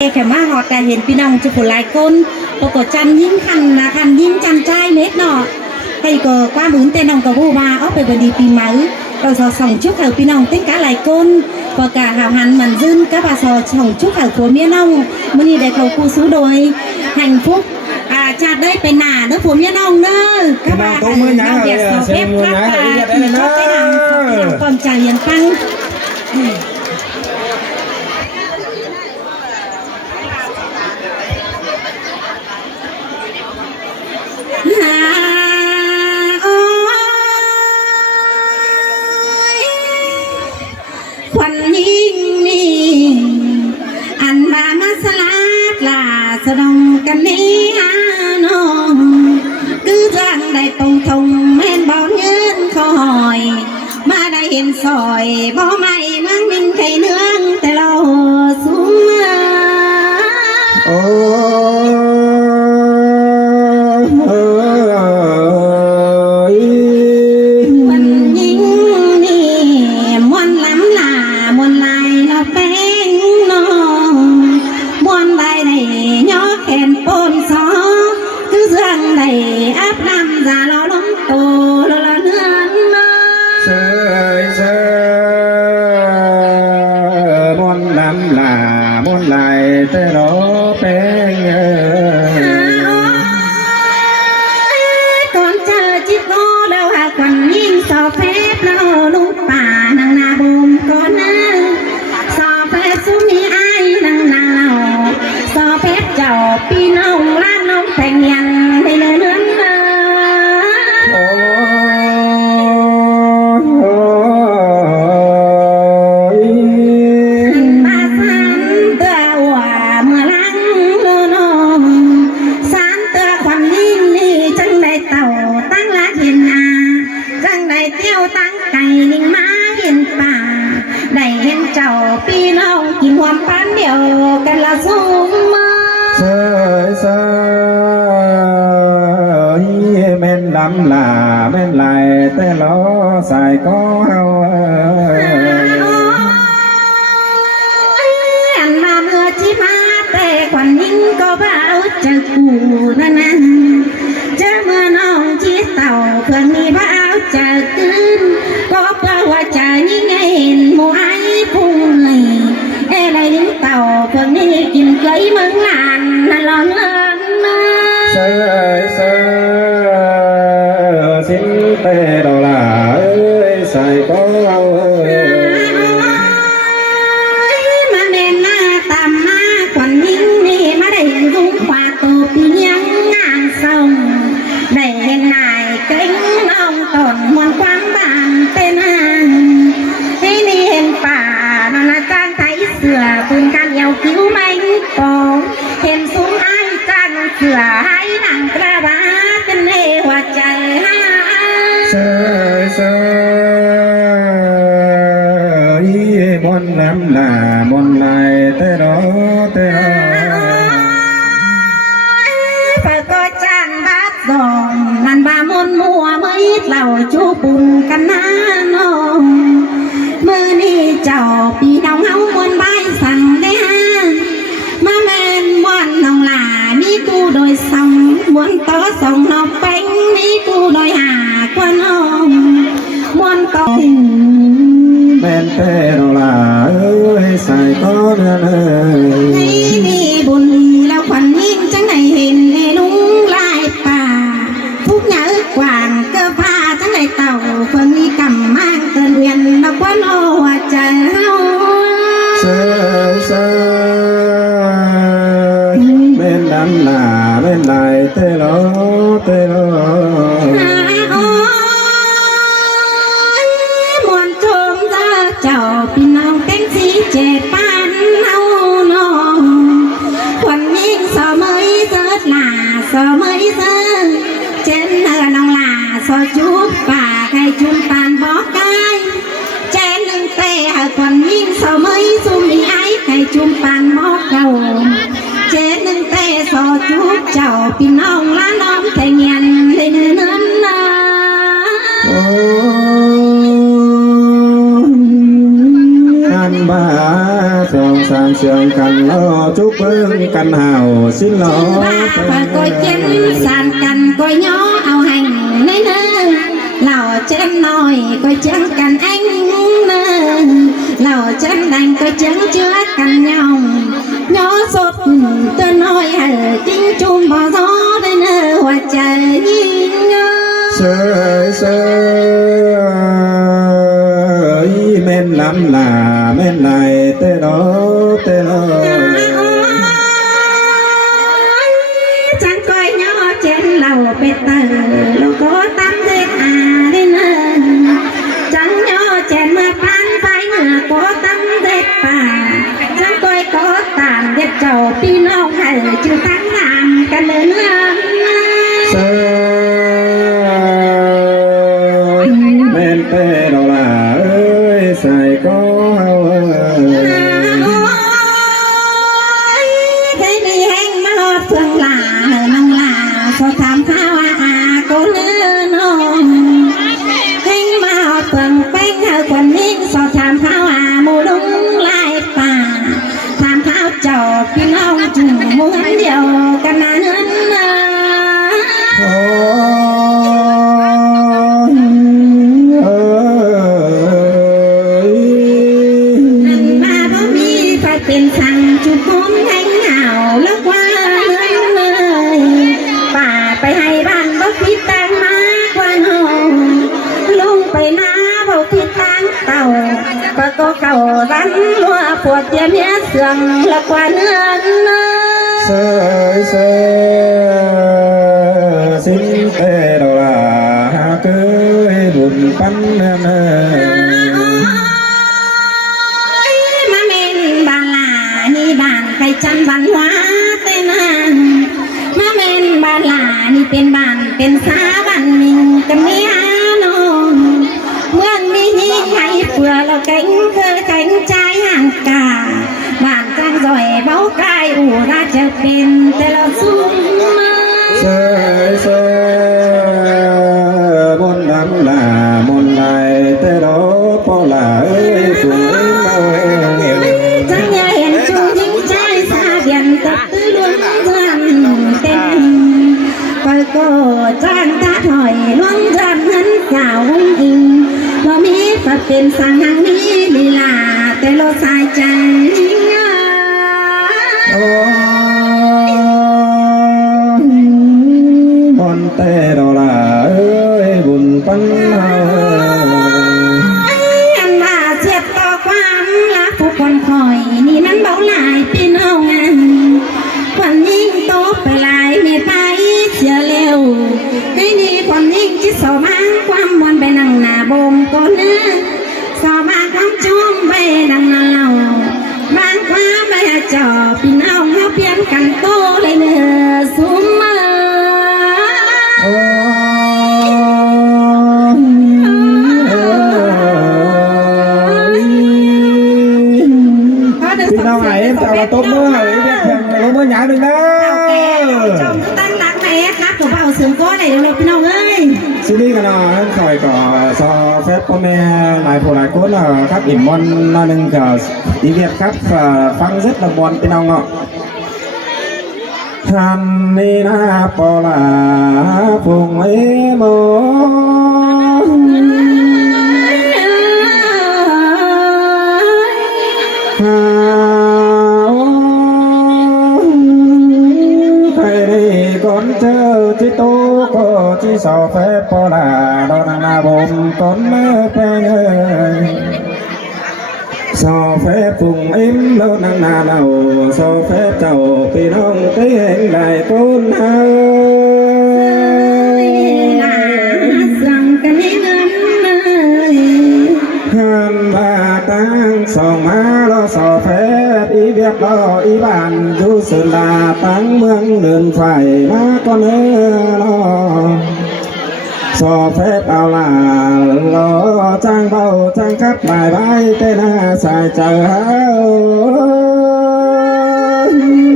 แค่มาหอดแต่เห็นพี่น้องจะผลหลายคนปรากฏจันยิ่งคันนะคันยิ่งจันใจเล็กเนาะให้ก็qua bướn tên ông có vô ba ốc về đi pin máu rồi sò sòng chúc hậu pin ông tính cả lại côn và cả hào hàn màn dưng các bà sò sòng chúc hậu của miên ông mới đi để cầu cu sú đồi hạnh phúc chặt đâyเป็นหนาเด้อผัวเมียน้องเด้อcác bàน้องเดียดสอบเทพครับขี่ชอบไปทำความใจยันปังควันยิ่งนี่อันบามาสลาดลาสะดองกันนี้น้องคือจังได้ปงทงแม่นบ่เงินคอยมาได้เห็นซอยบ่ไม่เมืองมินไข่เนื้องแต่เราสูงวันยิ่งนี่มวนล้ำลามวนลายเราแป้งน้องมวนใดได้ย่อแขนปนซอคือเสื่องได้อาบน้ำจะเราล้มโตเราเนื้อนเสยเสยมวนล้ำลามวนลายแต่เราแป้งก่อนเจอจิตโง่เราหากวันยิ่งสอบเพชรเราลูกป่านางนาบุมก่อนนะสอบเพชรสุมีไอ้นางนาสอบเพชรเจ้าพี่น้องล้านน้องแต่งยันให้เลยเนื้อพี่น้องกินหวานปานเดียวกันละสูงมาเสยเสยแม่นดำลาแม่นลายแต่ล้อใส่ก็เฮาอันมาเมื่อที่มาแต่ควันยิ่งก็เบาจะกูนั่นนะเจอเมื่อน้องชี้เต่าเพื่อนมีเบาจะขึ้นก็เพราะว่าใจยิ่งเห็นหมู่ไอ้พุ่งเลยอะไรลิ้นเต่าเพื่อนนี่กินเกยเมืองลานนั่นหลอนเลินมาเสยเสยสิ้นเตะดอกลาใส่ก็เอามาเดินหน้าตามมาควันยิ่งนี่มาได้รุ่งกว่าตัวปียังงานส่งได้เห็นนายเก่งน้องตนมวนความบางเป็นให้นี่เห็นป่านอนจ้างไทยเสือปืนกันเยาคิ้วไม่ปองเห็นสูงไอ้จ้างเสือให้หนังกระบาเป็นเอวใจเสยเสยมนน้ำหน้ามนลายแต่รอแต่รอฝากก็จ้างบาดดองนันบามนมัวไม่เหล่าจูปุ่นกันน้าน้องมื่อนี้เจ้าพี่น้องเฮามวนใบสั่งได้ฮะมาแม่นมวนน้องหลามีกูโดยส่งมวนต่อส่งนอกเป็งมีกูโดยหากว่าน้องมวนต่อแม่นแต่น้องหลาใส่ก็เนื้อให้มีบุญแล้วควันยิ่งจังไหนเห็นในลุงลายป่าทุกอย่างกว่างเกือบผ้าจังไหนเต่าเพิ่งมีกำมากเกินเวียนดอกควันโอ้ใจเฮาเสยเสยแม่นดำหน้าแม่นลายเตลอเตลอมวนชมเจ้าพี่น้องแต่งสีเจ็ดปันเอาน้องควันยิ่งสอเมยเสิร์ชหน้าสอเมยเสิร์ชเจนเนอน้องลาสอจุบป่าไก่จุ่มปานบอกไก่เจนหนึ่งเตะควันยิ่งสอเมยซุ่มอีไอ้ไก่จุ่มปานบอกเก่าเจนหนึ่งเตะสอจุบเจ้าพี่น้องล้านน้องแต่เงียนเลยเนื้อเนื้ออันบ้าสอง สร้างเสียงกันล้อจุกเบิ้งกันห่าวสิ้นล้อ và coi chén sàn cành coi nhỏ ao hành nơi nơi lò chén nồi coi chén cành anh nơi lò chén đành coi chén chứa cành nhau nhỏ sốt tên nồi ở chính chung bò gió đây nơi hoa trời nhớ sơi men lắm là men này tê đó tê đó chẳng coi nhỏ trên lầu bê tờ lô có tắm thế à đi nè chẳng nhỏ trên mà pan phải nửa có tắm thế à chẳng coi có tàn vết trầu pi nông hay chưa tăng làm cả lớn sơi men tê đó là ơi xài có thế đi hẹn mà phương là nông là sao tham khảo à cô nữ nông hẹn mà phương bánh hờ quần nín sao tham khảo à mù đúng lại bà tham khảo trò phi nông chung muốn điều cả nàn hơnเป็นสั่งจุดผมแห้งหนาวแล้วว่าเลยป่าไปให้บ้านบอกพิดตังมากกว่าน้องลงไปน้าบอกพิดตังเต่าก็เข่ารันรัวปวดเตี้ยเมียเสื่องแล้วกว่าเนื้อsơi sơi xin tê đâu là cưới buồn bắnไปจันวันวาเต้นานมาเมนบ้านหลานี่เป็นบ้านเป็นสาบ้านมิงกันไม่อาน้องเมืองนี้ยิ่งใหญ่เผื่อเราแข่งเคยแข่งใจห่างกาบ้านจังจ่อยเบาไกลอู่ราชเป็นแต่เราสู้มา sơi sơi môn đắm là môn này tê đó po là ơi phượng mau chẳng nhớ hiện chung những trái xa biển tập tư luôn dần tên coi cô trang ta hỏi luôn dần hân dạo hung hình mà mi phật tiền sang hàng mi đi là tê lo sai chẳng môn tê đó là ơi buồn bắn anh mà diệt to quan là phụ con khỏi ni nắn bảo lại tin ông anh quanยิ่งโตไปหลายเมตตาเสียเร็วให้นี่ความยิ่งที่สอบางความมวลไปนั่งหน้าบงก็เนื้อสอบางความจมไปนั่งหน้าเราบางความไปจ่อพี่น้องเขาเปลี่ยนกันโตเลยเนื้อสุ่มมาพี่น้องไหนแต่ว่าต๊บมือไหนเรียกแข่งลงมือหยาหนึ่งนะชมตั้งรักไหนครับผมเอาเสริมก้อนไหนเร็วๆพี่น้องเอ้ยซีรีส์กันหน่อยคอยก่อซอเฟสพ่อแม่หลายผู้หลายคนครับอิ่มมอนนั่นหนึ่งกับอีเวียดครับฟังเซ็ตละบอลพี่น้องเนาะทันนี่นะปอลาพุงไอ้โมใครได้ก่อนเจอที่โตก็ที่สอเฟสปอลาดอนนาบมก่อนเมื่อแปลงสอเฟสพุงอิ่มแล้วนางนาเราสอเฟสเจ้าพี่น้องเต้นได้ก้นเฮาสั่งกันให้เงินเลยหันบาตั้งสองมาล้อสอเฟสอีเวียดล้ออีบ้านอยู่สุดาตั้งเมืองเดินไฟมาก็เนื้อล้อสอเฟสเอาล่ะล้อจ้างเบาจ้างคับบ่ายใบเต้นหน้าสายเจอเฮา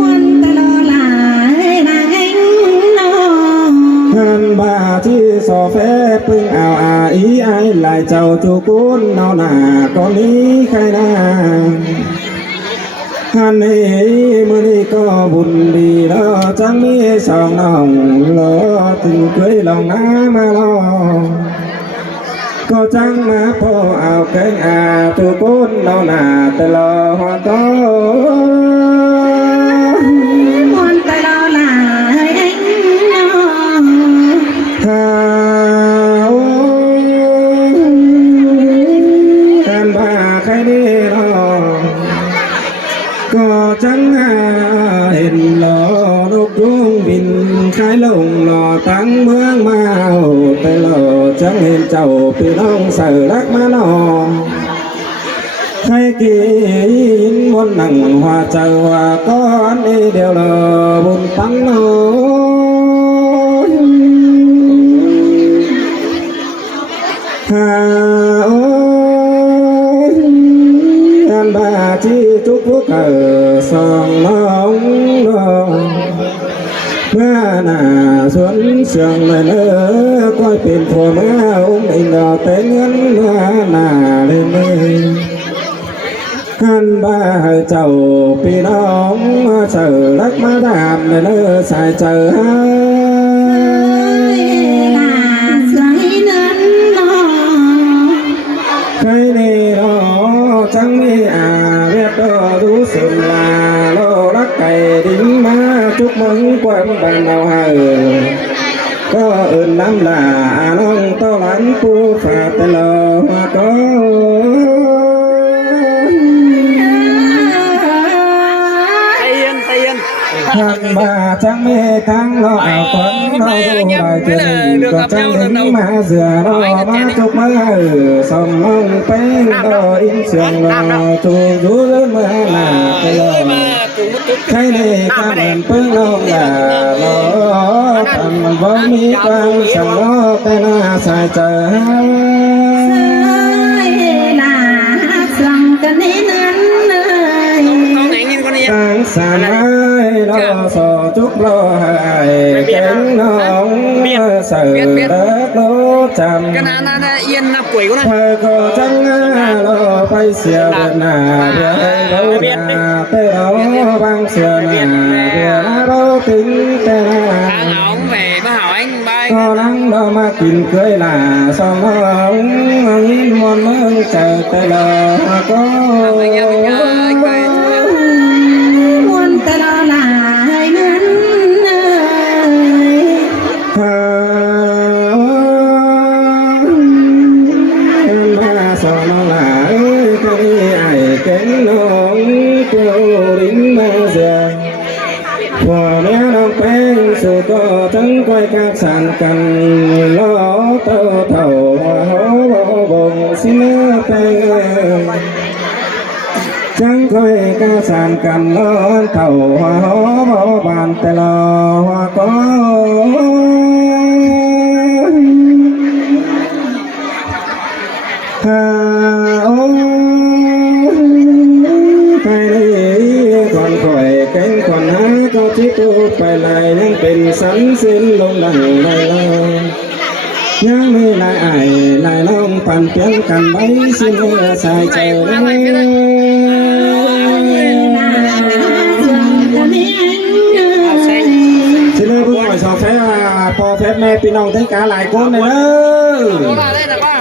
วันตลอดหลายนางเอ็งนอหันบาที่สอเฟสพึ่งเอาอีไอหลายเจ้าจูกุนเอาหน้าก็นี้ใครนา ฮันนี่มือนี้ก็บุญดีแล้วจังมีสองน้องรอถึงเคยลองน้ำมาลองก็จังมาพอเอาแกงอาทุกคนเราหน้าแต่รอหัวก็ มวนแต่เราหลายเองเนาะ หาการบ้าใครดีรอก็จังหาเห็นหลอนกยุงบินขายลงหล่อตั้งเมืองมาแต่หล่อจังเห็นเจ้าพี่น้องใส่รักมาหนอใครกินบนหนังหัวใจว่าก้อนนี้เดียวละบุญตั้งหนอหาโอ้อันบาที่ทุกผู้เกิดสองน้องน้องเมื่อหน้าสวนเสียงเลยเนื้อก้อยเป็นผัวเมื่ออุ้มเองดอกเป็นเงินเมื่อหน้าเลยเมื่อขันบ้าเจ้าพี่น้องเจอรักมาดามเลยเนื้อสายเจอหา ลาเสียงนั้นเนาะ ใครนี่รอจังมีอาเรียบดอดูสุนลาโลรักไก่ดิ้งมาจุกมึงกวนบ้านเอาให้ก็เอินน้ำลาน้องเต้าหลันปูฝาแต่ลอก็ ใจเย็น ทางมาจังมีทางรอเอาฝันรอดูได้เจริญก็จังดิ้งมาเสือรอมาจุกมือส่งน้องเป็นรออินเสียงรอจูอยู่เรื่อยมาหน้าแต่ลอ มาถึงมุตุ ใครนี่ก็เหมือนเพิ่งลงยาโลทำบ่มีความสังโลแต่น่าใส่ใจ ลาเสียงกันนี้นั้นเลย น้องไหนยินคนนี้ ตั้งสารรอสอจุกรอให้แก่น้องเสือเลิกโลจำ ก็นาเอียนนับป่วยกูนะ เธอก็จังรอไปเสียเดินหน้าเดี๋ยวให้เราหน้าแต่เราบางเสียหน้าเดี๋ยวเราถึงแต่หน้า ทางเอาแหม่มาหาanh bay ก็นั่งเรามากินเคยล่าสองน้องยิ้มวันเมืองเจอแต่เราก็ มวนแต่เราหลายนั้นเลย มาสองน้องหลายก็มีไอ้แก่งน้องตัวลิ้นมาเสียพอเนี้ยน้องแป้งสู่ก็ทั้งก้อยกาสานกันล้อเต่าเต่าหัวบงสิเนื้อแป้งจังก้อยกาสานกันล้อเต่าหัวบานแต่ล้อก็ โอ้ใครได้ก่อนคอยแก่งก่อนหาก็ที่ตัวไปลายยังเป็นสันสิ้นลงดังได้เลยยังมีลายไอ้ลายน้องปั่นเปลี่ยนกันไว้สิ้นเมื่อสายใจเลย ลาเสียงกันนี้เลย สิเลยผู้หน่อยสอบแฟ้พอแฟ้แม่พี่น้องทั้งกาหลายคนเลย Cô ra đây là ba